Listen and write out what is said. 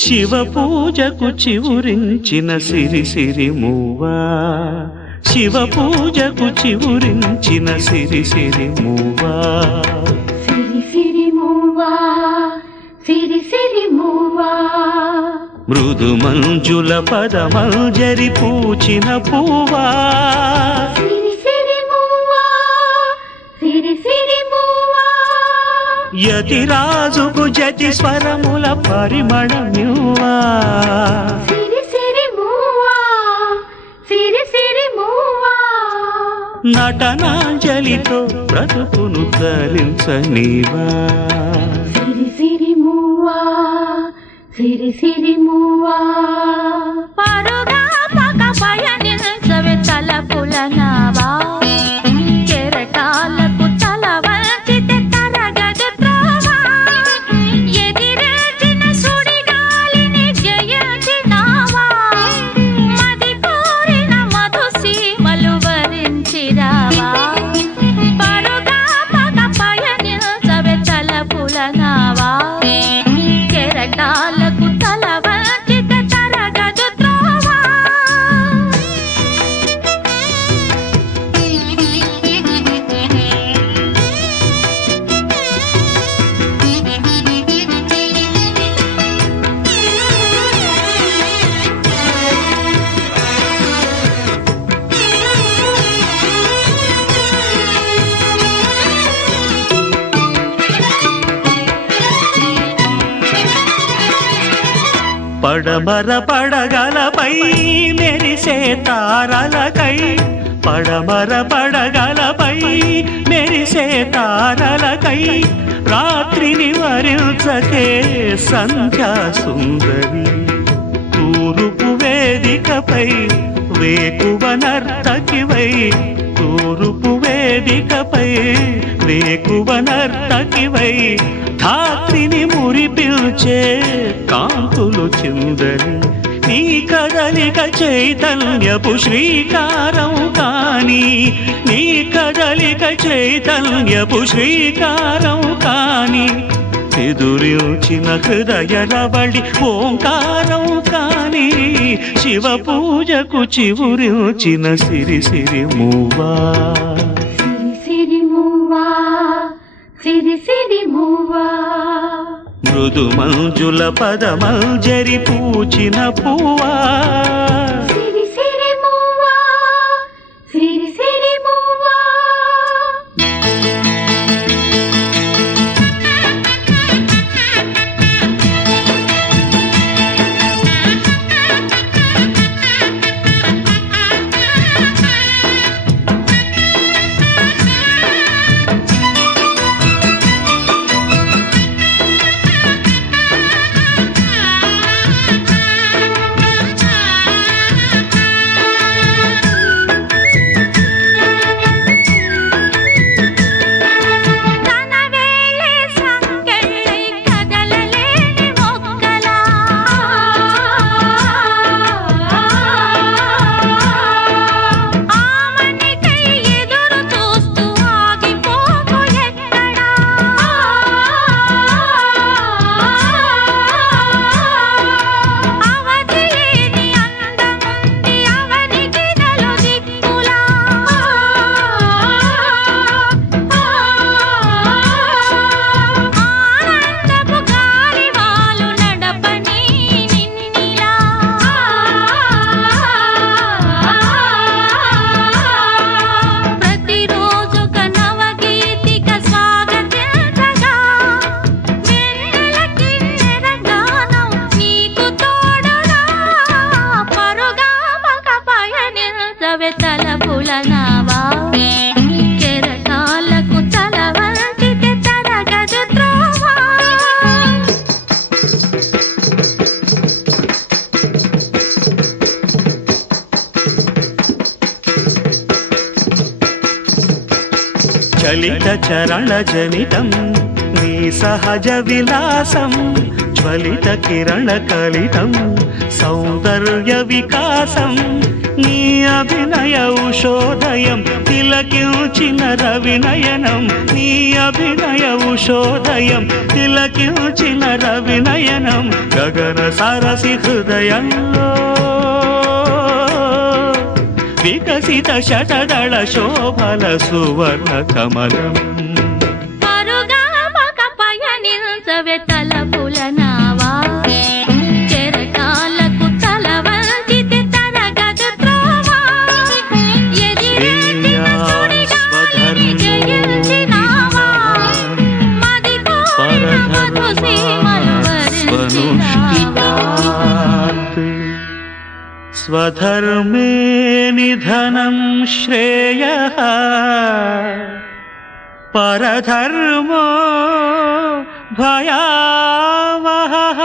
శివ పూజకు చివురించిన సిరి సిరి మూవా, శివ పూజకు చివురించిన సిరి సిరి మూవా, సిరి సిరి మూవా, సిరి సిరి మూవా, మృదు మంజుల పదమంజరి పూచిన పూవా, సిరి సిరి మూవా, సిరి సిరి మూవా, యతిరాజుకు జతి స్వరముల పరిమళమ్యువా, సిరి సిరి మూవా, సిరి సిరి మూవా, నటనాంజలితో బ్రతుకును తరించనీవా, సిరి సిరి మూవా, సిరి సిరి మూవా, పరుగా పగ పయనించవే తలపుల నావా, కెరటాలకు తల వంచితే తరగదు త్రోవా, ఎదిరించిన సుడిగాలిని జయించినావా, మది కోరిన మధుసీమలు వరించిరావా, పరుగా పగ పయనించవే తలపుల నావా, కెరటాలకు తల వంచితే తరగదు త్రోవా. పడమర పడగలపై మెరిసే తారలకై, పడమర పడగలపై మెరిసే తారలకై, రాత్రిని వరించకే సంధ్యా సుందరి, తూరుపు వేదికపై వేకువ నర్తకివై, తూరుపు వేదికపై వేకువ నర్తకివై, ధాత్రిని మురిపిల్చే కాంతులు చిందరి, నీ కదలిక చైతన్యపు శ్రీకారం కాని, నీ కదలిక చైతన్యపు శ్రీకారం కాని, ఎదురించిన హృదయ రవళి ఓంకారం కాని, శివ పూజకు చివురించిన సిరి సిరి మూవా, సిరి సిరి మూవా, సిరి సిరి మూవా, మృదు మంజుల పదమంజరి పూచిన పూవా, సిరి సిరి మూవా, సిరి సిరి మూవా. చలిత చరణ జనితం నీ సహజ విలాసం జ్వలిత కిరణ కలితం సౌందర్య వికాసం నీ అభినయ ఉషోదయం తిలకించిన రవినయనం నీ అభినయ ఉషోదయం తిలకించిన రవినయనం గగన సరసి హృదయంలో వికసిత శతదళ శోభల సువర్ణ కమలం పరుగామక పయనించవే తలపుల నావా చెరటాలకు తల వంచితే తరగదు త్రోవా ఎదిరించిన సుడిగాలిని జయించినావా మది కోరిన మధు సీమలు వరించినావా స్వధర్మే నిధనం శ్రేయః పరధర్మో భయావహః